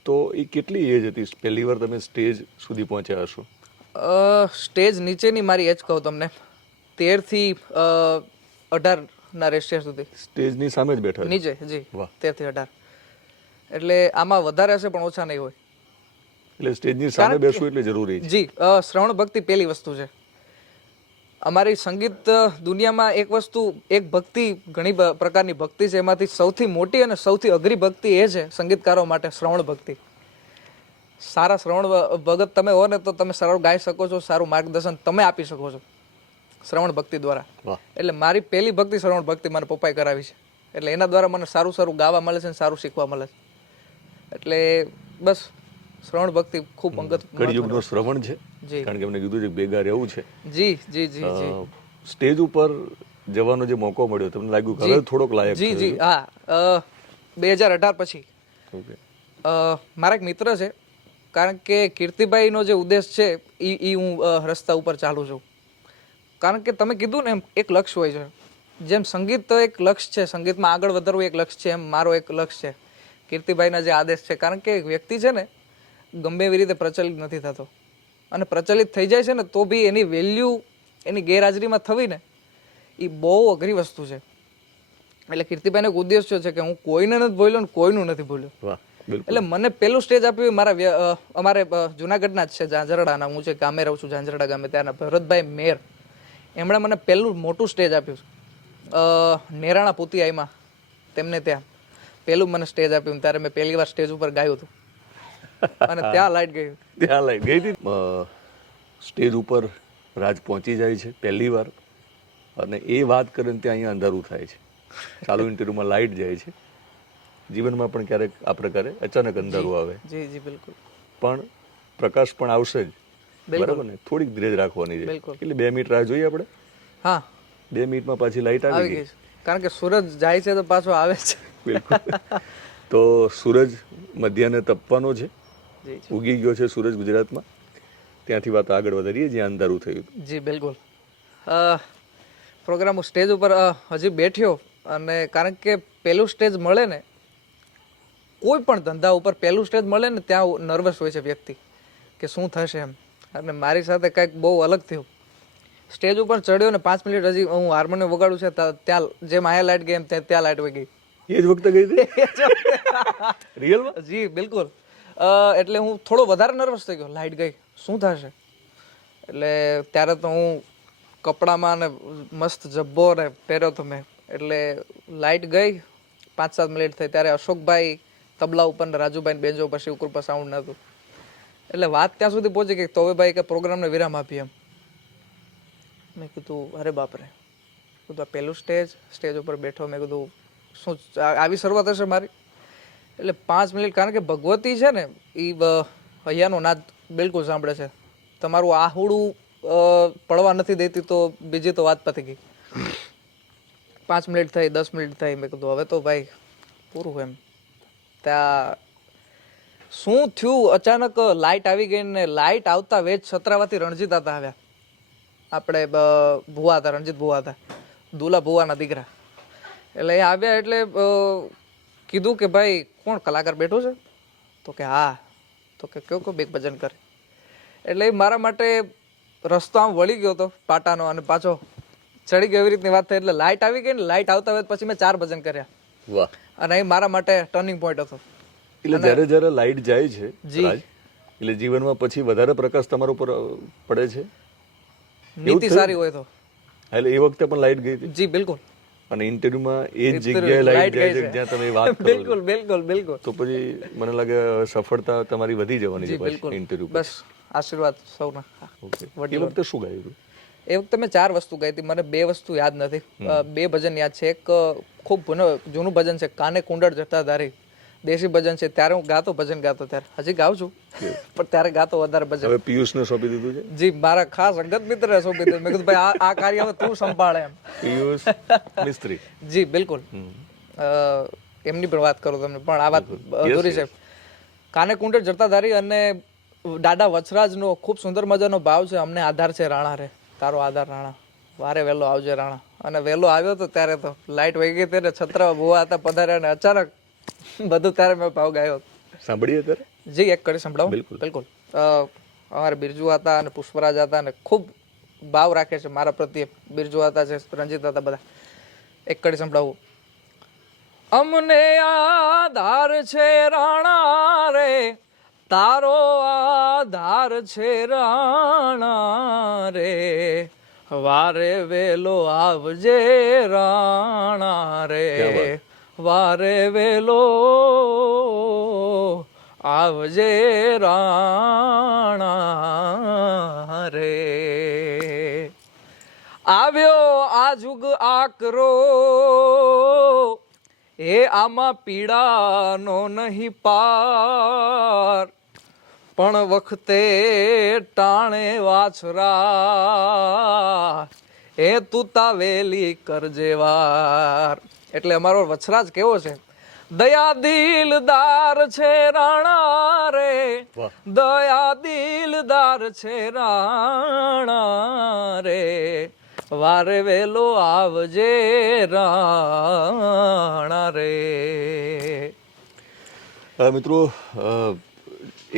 તો એ કેટલી એજ હતી પહેલી વાર તમે સ્ટેજ સુધી પહોંચ્યા હશો? સ્ટેજ નીચેની મારી એજ કહું તમને 13 થી 18 ના રેશિયા સુધી. સ્ટેજની સામે જ બેઠા છો? નીચે જી, વાહ. 13 થી 18. એટલે આમાં વધારે હશે પણ ઓછા નહીં હોય. એટલે સ્ટેજની સામે બેસવું એટલે જરૂરી છે. જી, શ્રવણ ભક્તિ પહેલી વસ્તુ છે અમારી સંગીત દુનિયામાં. એક ભક્તિ, ઘણી પ્રકારની ભક્તિ છે, એમાંથી સૌથી મોટી અને સૌથી અઘરી ભક્તિ એ છે સંગીતકારો માટે શ્રવણ ભક્તિ. સારા શ્રવણ ભગત તમે હો ને તો તમે સારું ગાઈ શકો છો, સારું માર્ગદર્શન તમે આપી શકો છો શ્રવણ ભક્તિ દ્વારા. વાહ. એટલે મારી પહેલી ભક્તિ શ્રવણ ભક્તિ મને પપ્પાએ કરાવી છે. એટલે એના દ્વારા મને સારું સારું ગાવા મળે છે અને સારું શીખવા મળે છે. એટલે બસ શ્રવણ ભક્તિ ખૂબ અંગત. કળિયુગનું શ્રવણ છે, જી કારણ કે એમને કીધું છે કે ભેગા રહેવું છે. જી જી જી જી. સ્ટેજ ઉપર જવાનો જે મોકો મળ્યો, તમને લાગ્યું કે હવે થોડોક લાયક જી જી હા. 2018 પછી ઓકે. મારા એક મિત્ર છે, કારણ કે કીર્તિભાઈનો જે ઉદ્દેશ છે એ હું રસ્તા ઉપર ચાલું છું. કારણ કે તમે કીધું ને એમ એક લક્ષ્ય હોય છે. જેમ સંગીત એક લક્ષ્ય છે, સંગીતમાં આગળ વધારવું એક લક્ષ્ય છે, એમ મારો એક લક્ષ્ય છે કીર્તિભાઈના જે આદેશ છે. કારણ કે વ્યક્તિ છે ને ગમે એવી રીતે પ્રચલિત નથી થતો, અને પ્રચલિત થઈ જાય છે ને તો બી એની વેલ્યુ એની ગેરહાજરીમાં થવી ને એ બહુ અઘરી વસ્તુ છે. એટલે કીર્તિભાઈનો એક ઉદ્દેશ્ય છે કે હું કોઈને નથી બોલ્યો ને કોઈનું નથી બોલ્યો. વાહ, બિલકુલ. એટલે મને પેલું સ્ટેજ આપ્યું અમારે જુનાગઢના જ છે, ઝાંઝરડાના. હું છે ગામે રહું છું, ઝાંઝરડા ગામે. ત્યાંના ભરતભાઈ મેર, એમણે મને પહેલું મોટું સ્ટેજ આપ્યું. નેરાણા પુતિયાઈમાં તેમને ત્યાં પહેલું મને સ્ટેજ આપ્યું. ત્યારે મેં પહેલી વાર સ્ટેજ ઉપર ગાયું હતું અને ત્યાં લાઈટ ગઈ. ત્યાં લાઈટ ગઈ હતી. સ્ટેજ ઉપર રાજ પહોંચી જાય છે પહેલી વાર, અને એ વાત કરે ને ત્યાં અહીંયા અંધારું થાય છે. ચાલુ ઇન્ટરવ્યુમાં લાઈટ જાય છે. જીવનમાં પણ ક્યારેક આ પ્રકારે અચાનક અંધારું આવે, જી જી બિલકુલ. પણ પ્રકાશ પણ આવશે જ, બરાબર ને? થોડીક ધીરજ રાખવાની છે. બિલકુલ. એટલે 2 મિનિટ રાહ જોઈએ આપણે. હા, 2 મિનિટમાં પાછી લાઈટ આવી ગઈ. કારણ કે સૂરજ જાય છે તો પાછો આવે છે. બિલકુલ. તો સૂરજ મધ્યાહને તપવાનો છે, જી ઉગી ગયો છે સૂરજ ગુજરાતમાં. ત્યાંથી વાત આગળ વધારીએ જ્યાં અંધારું થયું. જી બિલકુલ. પ્રોગ્રામ સ્ટેજ ઉપર હજી બેઠ્યો, અને કારણ કે પહેલું સ્ટેજ મળે ને, કોઈ પણ ધંધા ઉપર પહેલું સ્ટેજ મળે ને ત્યાં નર્વસ હોય છે વ્યક્તિ કે શું થશે એમ. અને મારી સાથે કંઈક બહુ અલગ થયું. સ્ટેજ ઉપર ચડ્યો ને 5 મિનિટ હજી હું હાર્મોનિયમ વગાડું છે ત્યાં જેમ આયા લાઈટ ગઈ એમ ત્યાં લાઈટ વહી ગઈ. એ જ વખતે ગઈ હતી રિયલમાં? જી બિલકુલ. એટલે હું થોડો વધારે નર્વસ થઈ ગયો. લાઈટ ગઈ, શું થશે? એટલે ત્યારે તો હું કપડામાં ને મસ્ત જબ્બો ને પહેર્યો તો મેં. એટલે લાઈટ ગઈ, 5-7 મિનિટ થઈ ત્યારે અશોકભાઈ તબલા ઉપર ને રાજુભાઈ બેન્જો ઉપર, શિવકૃપા સાઉન્ડ નહોતું. એટલે વાત ત્યાં સુધી પહોંચી ગઈ તો હવે ભાઈ કે પ્રોગ્રામને વિરામ આપીએ એમ. મેં કીધું અરે બાપરે, કીધું આ પહેલું સ્ટેજ ઉપર બેઠો. મેં કીધું શું આવી શરૂઆત હશે મારી? એટલે 5 મિનિટ, કારણ કે ભગવતી છે ને એ હૈયાનો નાદ બિલકુલ સાંભળે છે. તમારું આહુડું પડવા નથી દેતી તો બીજી તો વાત પતી ગઈ. 5 મિનિટ થઈ, 10 મિનિટ થઈ. મેં કીધું હવે તો ભાઈ પૂરું એમ. ત્યાં શું થયું, અચાનક લાઇટ આવી ગઈ ને લાઇટ આવતા વેચ છત્રાવાથી રણજીત હતા આવ્યા. આપણે ભુવા હતા, રણજીત ભુવા હતા, દુલા ભુવાના દીકરા. એટલે એ આવ્યા એટલે કીધું કે ભાઈ કોણ કલાકાર બેઠો છે? તો કે હા. તો કે કયો બેક ભજન કરે. એટલે એ મારા માટે રસ્તો આમ વળી ગયો હતો પાટાનો, અને પાછો ચડી ગયો એવી રીતની વાત થઈ. એટલે લાઇટ આવી ગઈ ને લાઇટ આવતા હોય પછી મેં 4 ભજન કર્યા. વાહ. અને એ મારા માટે ટર્નિંગ પોઈન્ટ હતો. એટલે જ્યારે લાઈટ જાય છે રાજ, એટલે જીવનમાં પછી વધારે પ્રકાશ તમારા ઉપર પડે છે. નીતિ સારી હોય તો. એટલે એ વખતે પણ લાઈટ ગઈ હતી? જી બિલકુલ. અને ઇન્ટરવ્યુમાં એ જ જગ્યાએ લાઈટ જાય છે જ્યાં તમે વાત કરો. બિલકુલ બિલકુલ બિલકુલ. તો પછી મને લાગે સફળતા તમારી વધી જવાની છે પછી ઇન્ટરવ્યુ. બસ આશીર્વાદ સૌના. એ વખતે શું ગાયું હતું? એ વખતે મેં 4 વસ્તુ ગાઈ હતી. મને 2 વસ્તુ યાદ નથી. 2 ભજન યાદ છે. એક ખૂબ જૂનું ભજન છે, કાને કુંડળ જટાધારી, દેશી ભજન છે. ત્યારે હું ગાતો, ભજન ગાતો ત્યારે. હજી ગાઉં છું પણ ત્યારે ગાતો વધારે ભજન. હવે પિયુષને સોંપી દીધું છે? જી, મારા ખાસ અંગત મિત્રને સોંપી દીધું. મેં કીધું ભાઈ આ કાર્ય હવે તું સંભાળે એમ. પિયુષ મિસ્ત્રી? જી બિલકુલ. એમની પણ વાત કરું તમને, પણ આ વાત અધૂરી છે. કાને કુંડળ જટાધારી અને દાદા વચરાજનો ખૂબ સુંદર મજાનો ભાવ છે. અમને આધાર છે રાણા રે, તારો આધાર રાણા, વારે વહેલો આવજે રાણા, અને વહેલો આવ્યો તો ત્યારે તો લાઇટ વહી ગઈ ત્યારે છત્રા ભૂવા હતા પધાર્યા અને અચાનક બધું ત્યારે મેં ભાવ ગાયો. સાંભળીએ અત્યારે? જી એક કરી સંભળાવો. બિલકુલ. બિલકુલ. અમારે બિરજુ હતા અને પુષ્પરાજ હતા અને ખૂબ ભાવ રાખે છે મારા પ્રત્યે. બિરજુ હતા છે, રંજીત હતા, બધા. એક કડી સંભળાવું. અમને આધાર છે રાણા રે, તારો આધાર છે રાણા રે, વારે વેલો આવજે રાણા રે, વારે વેલો આવજે રાણા રે. આવ્યો આ જુગ આકરો, એ આમાં પીડાનો નહીં પાર, પણ વખતે ટાણે વાછરા, એ તું તાવેલી કરજે વાર. એટલે અમારો વછરાજ કેવો છે? દયા દિલદાર છે રાણા રે, દયા દિલદાર છે રાણા રે, વારે વેલો આવજે રાણા રે. મિત્રો,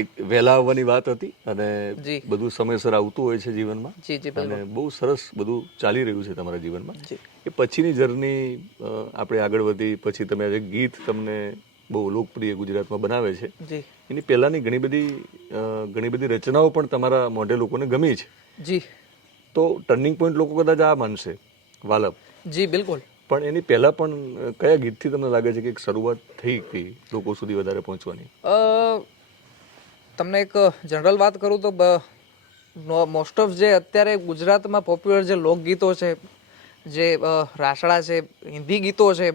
એક વહેલા આવવાની વાત હતી અને જી. બધું સમયસર આવતું હોય છે જીવનમાં. જી જી અને બહુ સરસ બધું ચાલી રહ્યું છે તમારા જીવનમાં. જી. એ પછીની જર્ની આપણે આગળ વધી, પછી તમે આજે ગીત તમને બહુ લોકપ્રિય ગુજરાતમાં બનાવે છે. જી એની પહેલાની ઘણી બધી રચનાઓ પણ તમારા મોઢે લોકોને ગમી છે. જી. તો ટર્નિંગ પોઈન્ટ લોકો કદાચ આ માનશે, વાલપ. જી બિલકુલ. પણ એની પહેલા પણ કયા ગીતથી તમને લાગે છે કે એક શરૂઆત થઈ હતી લોકો સુધી વધારે પહોંચવાની? તમને એક જનરલ વાત કરું તો મોસ્ટ ઓફ જે અત્યારે ગુજરાતમાં પોપ્યુલર જે લોકગીતો છે, જે રાસડા છે, હિન્દી ગીતો છે,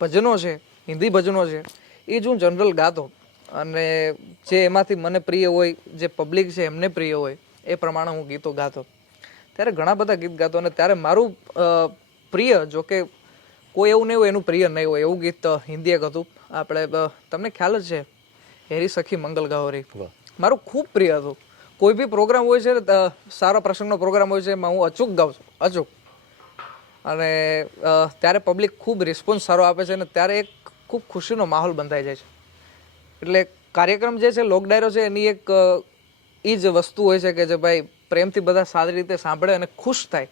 ભજનો છે, હિન્દી ભજનો છે, એ જ હું જનરલ ગાતો. અને જે એમાંથી મને પ્રિય હોય, જે પબ્લિક છે એમને પ્રિય હોય, એ પ્રમાણે હું ગીતો ગાતો. ત્યારે ઘણા બધા ગીત ગાતો. અને ત્યારે મારું પ્રિય, જો કે કોઈ એવું નહીં હોય એનું પ્રિય નહીં હોય, એવું ગીત હિન્દી એક હતું. આપણે તમને ખ્યાલ જ છે, હેરી સખી મંગલ ગાહોરી. મારું ખૂબ પ્રિય હતું. કોઈ બી પ્રોગ્રામ હોય છે, સારો પ્રસંગનો પ્રોગ્રામ હોય છે, એમાં હું અચૂક ગાઉં છું, અચૂક. અને ત્યારે પબ્લિક ખૂબ રિસ્પોન્સ સારો આપે છે અને ત્યારે એક ખૂબ ખુશીનો માહોલ બંધાઈ જાય છે. એટલે કાર્યક્રમ જે છે, લોક ડાયરો છે, એની એક એ જ વસ્તુ હોય છે કે જે ભાઈ પ્રેમથી બધા સારી રીતે સાંભળે અને ખુશ થાય.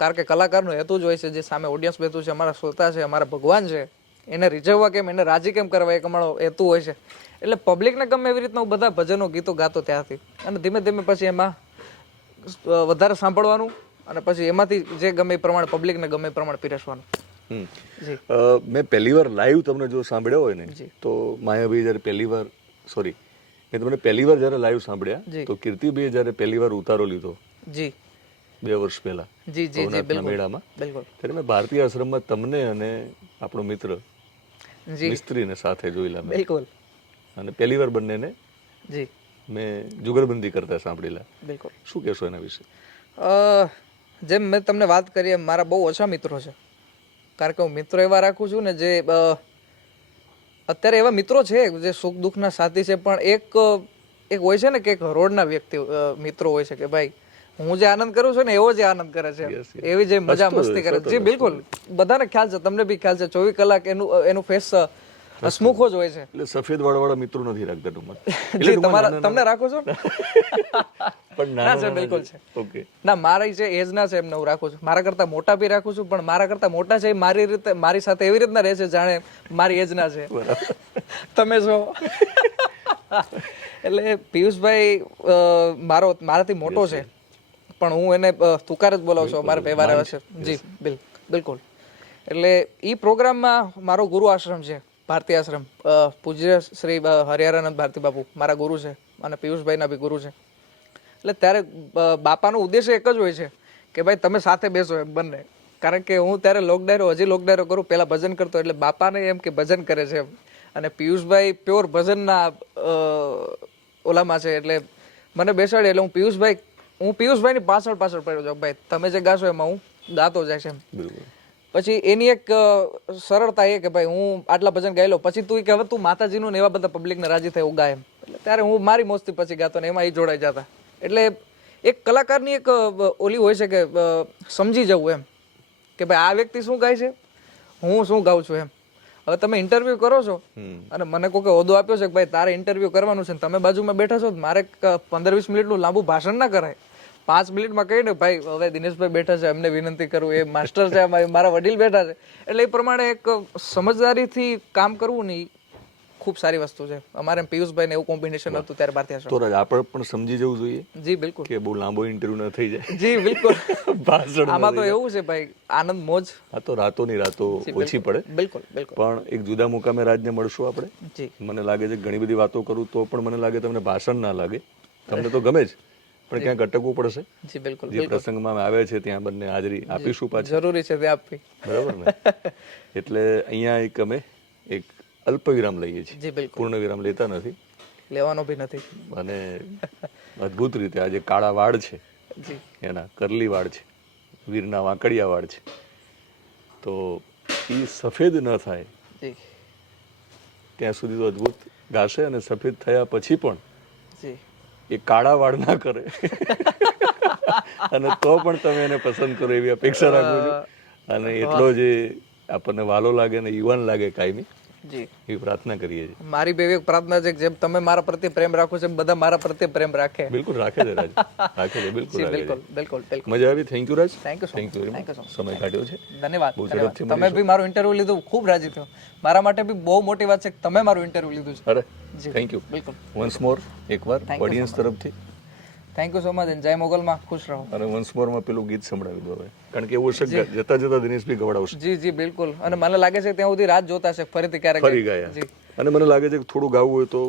કારણ કે કલાકારનો હેતુ જ હોય છે, જે સામે ઓડિયન્સ બેઠું છે, અમારા શ્રોતા છે, અમારા ભગવાન છે, એને રીઝવવા કેમ, એને રાજી કેમ કરવા, એક અમારો હેતુ હોય છે. એટલે પબ્લિકને ગમે એવી રીતના હું બધા ભજનો ગીતો ગાતો ત્યાંથી. અને ધીમે ધીમે પછી એમાં વધારે સાંભળવાનું અને પછી એમાંથી જે ગમે એ પ્રમાણે પબ્લિકને ગમે એ પ્રમાણે પીરસવાનું. મેં પહેલી વાર લાઈવ તમને જો સાંભળ્યો હોય ને, તો માયાભાઈ જ્યારે મેં તમને પહેલી વાર જ્યારે લાઈવ સાંભળ્યા, તો કીર્તિભાઈએ જ્યારે પહેલી વાર ઉતારો લીધો, જી 2 વર્ષ પહેલા મેળામાં, ત્યારે મેં ભારતીય આશ્રમમાં તમને અને આપણો મિત્ર મિસ્ત્રીને સાથે જોયેલા. બિલકુલ. અને પહેલી વાર બંનેને જી મેં જુગલબંધી કરતા સાંભળેલા. બિલકુલ. શું કહેશો એના વિશે? જેમ મેં તમને વાત કરી એમ મારા બહુ ઓછા મિત્રો છે. કારણ કે હું મિત્રો એવા રાખું છું ને, જે અત્યારે એવા મિત્રો છે જે સુખ દુઃખના સાથી છે, પણ એક હોય છે ને કે એક હરોળના વ્યક્તિ મિત્રો હોય છે કે ભાઈ હું જે આનંદ કરું છું ને એવો જ આનંદ કરે છે, એવી જે મજા મસ્તી કરે છે. જી બિલકુલ. બધાને ખ્યાલ છે, તમને બી ખ્યાલ છે, 24 કલાક એનું ફેસ હસમુખો જ હોય છે. એટલે સફેદ વાળા મિત્રો નથી રાખતા ટૂંકમાં. તમને રાખો છો પણ ના સર, બિલકુલ છે. ઓકે. ના, મારા જે એજ ના છે એમને હું રાખું છું. મારા કરતા મોટા બી રાખું છું, પણ મારા કરતા મોટા છે એ મારી રીતે મારી સાથે એવી રીતના રહે છે જાણે મારી એજ ના છે. તમે છો. એટલે પિયુષભાઈ મારાથી મોટો છે, પણ હું એને તુકાર જ બોલાવું છું. અમારે વ્યવહાર છે. જી બિલકુલ. એટલે એ પ્રોગ્રામમાં મારો ગુરુ આશ્રમ છે, ભારતીય આશ્રમ. પૂજ્ય શ્રી હરિહરાનંદ ભારતી બાપુ મારા ગુરુ છે અને પિયુષભાઈના બી ગુરુ છે. એટલે ત્યારે બાપાનો ઉદ્દેશ્ય એક જ હોય છે કે ભાઈ તમે સાથે બેસો એમ બંને. કારણ કે હું ત્યારે લોક ડાયરો કરું, પહેલા ભજન કરતો, એટલે બાપાને એમ કે ભજન કરે છે એમ. અને પિયુષભાઈ પ્યોર ભજનના ઓલામાં છે. એટલે મને બેસાડે એટલે હું પિયુષભાઈની પાછળ પડ્યો છું, ભાઈ તમે જે ગાશો એમાં હું ગાતો જાય છે એમ. પછી એની એક સરળતા એ કે ભાઈ હું આટલા ભજન ગાઈ લો, પછી તું કે હવે તું માતાજીનું ને એવા બધા પબ્લિકને રાજી થાય એવું ગાય એમ. એટલે ત્યારે હું મારી મોજથી પછી ગાતો ને એમાં એ જોડાઈ જતા. એટલે એક કલાકારની એક ઓલી હોય છે કે સમજી જવું એમ, કે ભાઈ આ વ્યક્તિ શું ગાય છે, હું શું ગાઉં છું એમ. હવે તમે ઇન્ટરવ્યુ કરો છો અને મને કોઈ હોદ્દો આપ્યો છે કે ભાઈ તારે ઇન્ટરવ્યુ કરવાનું છે ને તમે બાજુમાં બેઠા છો, મારે 15-20 મિનિટનું લાંબુ ભાષણ ના કરાય. 5 મિનિટમાં કહીને ભાઈ હવે દિનેશભાઈ બેઠા છે, એમને વિનંતી કરું, એ માસ્ટર છે, મારા વડીલ બેઠા છે, એટલે એ પ્રમાણે એક સમજદારીથી કામ કરવું ને ખૂબ સારી વસ્તુ છે. અમારે પિયુષભાઈ ને એવું કોમ્બિનેશન હતું ત્યારે ભારતીય તો રાજ આપણે પણ સમજી જવું જોઈએ જી બિલકુલ કે બહુ લાંબો ઇન્ટરવ્યુ ન થઈ જાય. જી બિલકુલ. ભાષણ આમાં તો એવું છે ભાઈ, આનંદ મોજ. આ તો રાતોની રાતો ઓછી પડે. બિલકુલ બિલકુલ. પણ એક જુદા મુકામે રાજને મળશું આપણે. જી મને લાગે છે ઘણી બધી વાતો કરું તો પણ મને લાગે તમને ભાષણ ના લાગે, તમને તો ગમે જ, પણ ક્યાંક અટકવું પડશે. જી બિલકુલ. જે પ્રસંગમાં આવે છે ત્યાં બંને હાજરી આપીશું પાછી. જરૂરી છે તે આપવી. બરાબર ને? એટલે અહીંયા એક અમે એક અલ્પ વિરામ લઈએ છીએ. જી બિલકુલ. પૂર્ણ વિરામ લેતા નથી, લેવાનો બી નથી. અને અદ્ભુત રીતે આ જે કાળા વાળ છે જી એના કરલી વાળ છે, વીરના વાંકડિયા વાળ છે, તો એ સફેદ ન થાય જી ત્યાં સુધી તો અદ્ભુત ગાશે, અને સફેદ થયા પછી પણ જી એ કાળા વાળ ના કરે અને તો પણ તમે એને પસંદ કરો એવી અપેક્ષા રાખું છું. અને એટલો જે આપણને વાલો લાગે ને યુવાન લાગે કાયમી, જી એવી પ્રાર્થના કરીએ છીએ. મારી બે એક પ્રાર્થના છે કે જેમ તમે મારા પ્રત્યે પ્રેમ રાખો છો એમ બધા મારા પ્રત્યે પ્રેમ રાખે. બિલકુલ રાખે છે રાજ, રાખે છે, બિલકુલ જી રાખે બિલકુલ છે. બિલકુલ બિલકુલ. મજા આવી. Thank you Raj. Thank you so thank you very Thank you much. so much. સમય કાઢ્યો છે. ધન્યવાદ બહુ ધન્યવાદ. ઝડપથી તમે બી મારું ઇન્ટરવ્યુ લીધું, ખૂબ રાજી થયો. મારા માટે બી બહુ મોટી વાત છે કે તમે મારું ઇન્ટરવ્યુ લીધું છે. અરે જી થેન્ક યુ. બિલકુલ. વન્સ મોર એકવાર Thank you so ઓડિયન્સ તરફથી, થેન્ક યુ સો મચ. જય મોગલમાં ખુશ રહો. અને વન્સ મોરમાં પેલું ગીત સંભળાવી દો હવે, કારણ કે એવું છે કે જતા જતા દિનેશભાઈ ગવડાવશે. જી જી બિલકુલ. અને મને લાગે છે ત્યાં સુધી રાત જોતા છે, ફરીથી ક્યારેક ફરી ગયા. જી અને મને લાગે છે કે થોડું ગાવું હોય તો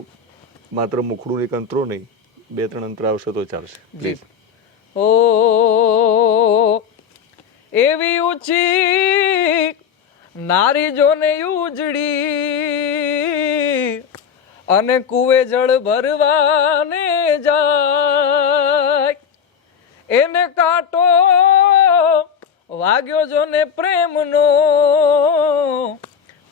માત્ર મુખડું એક અંતરો નહીં, 2-3 અંતર આવશે તો ચાલશે. પ્લીઝ. ઓ એવી ઊંચી નારી જોને ઉજળી અને કુવે જળ ભરવાને જાય, એને કાંટો વાગ્યો જોને પ્રેમનો,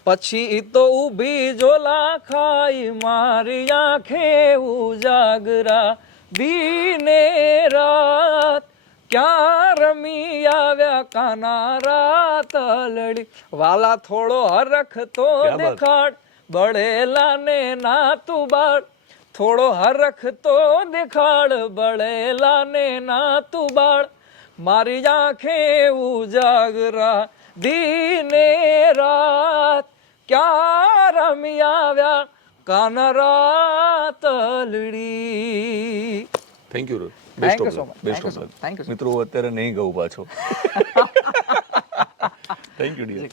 પછી તો ઊભી જોલા ખાઈ મારી આંખે ઉજાગરા દીને રાત, ક્યાં રમી આવ્યા કાના રાત લડી, વાલા થોડો હરખતો દેખાડ બળેલા ને ના તું બાળ, થોડો હરખતો દેખાડ બળેલા ને ના તું બાળ, મારી આંખે ઉજાગરા દીને રાત, ક્યાં રમી આવ્યા કાના રાત લડી. Thank you. Thank best you of so luck. much. Best Thank you of so luck. much. Thank you so મિત્રો અત્યારે નહીં ગઉં પાછો. Thank you dear.